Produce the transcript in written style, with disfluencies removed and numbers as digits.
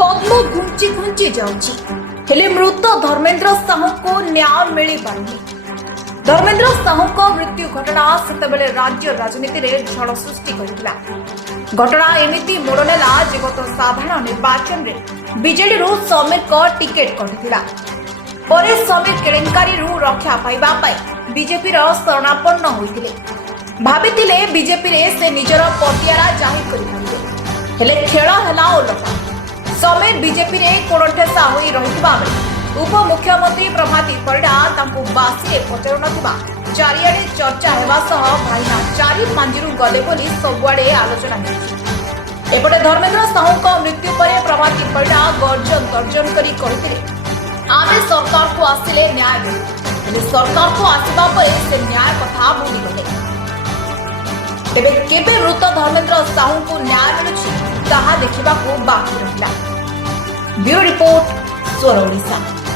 पद्म घुंची घुंची जाउची हेले मृत धर्मेंद्र साहू को न्याय मिली पारुनी। धर्मेंद्र साहू को मृत्यु घटना सेतेबेले राज्य राजनीति रे झड़ सृष्टि करथिला। घटना एमिति मोड़ नेला जे गत साधारण निर्वाचन रे बीजेडी रु समीर को टिकेट कटिथिला। परे समीर केलेंकारी रु रक्षा पाइबा पाई बीजेपी रो शरणापन्न होइथिले। भाबिथिले बीजेपी रे से निजर पटियारा जाहिर करि पारिबे, हेले खेल हला ओलटा। समीर बीजेपी रे कोणठेसा होई रहितबा बेले उप मुख्यमंत्री प्रभाती परिडा तांकु बासी पचारु नथिबा चारियाडे चर्चा हेबा सह भाईना चारि पांजिरु गले बोली सबुआडे आलोचना हेछि। एपटे धर्मेंद्र साहू को मृत्यु पर प्रभाती परिडा गर्जन तर्जन करी कहिथिले, आमे सरकार को आसिले न्याय देबु, हेले सरकार को आसीबा परे से न्याय कथा भूली गले। तेबे केबे मृत धर्मेंद्र साहू को न्याय मिलुछि ताहा देखिबाकू बाकी रहिला। ब्यूरो रिपोर्ट, स्वरा ओडिशा।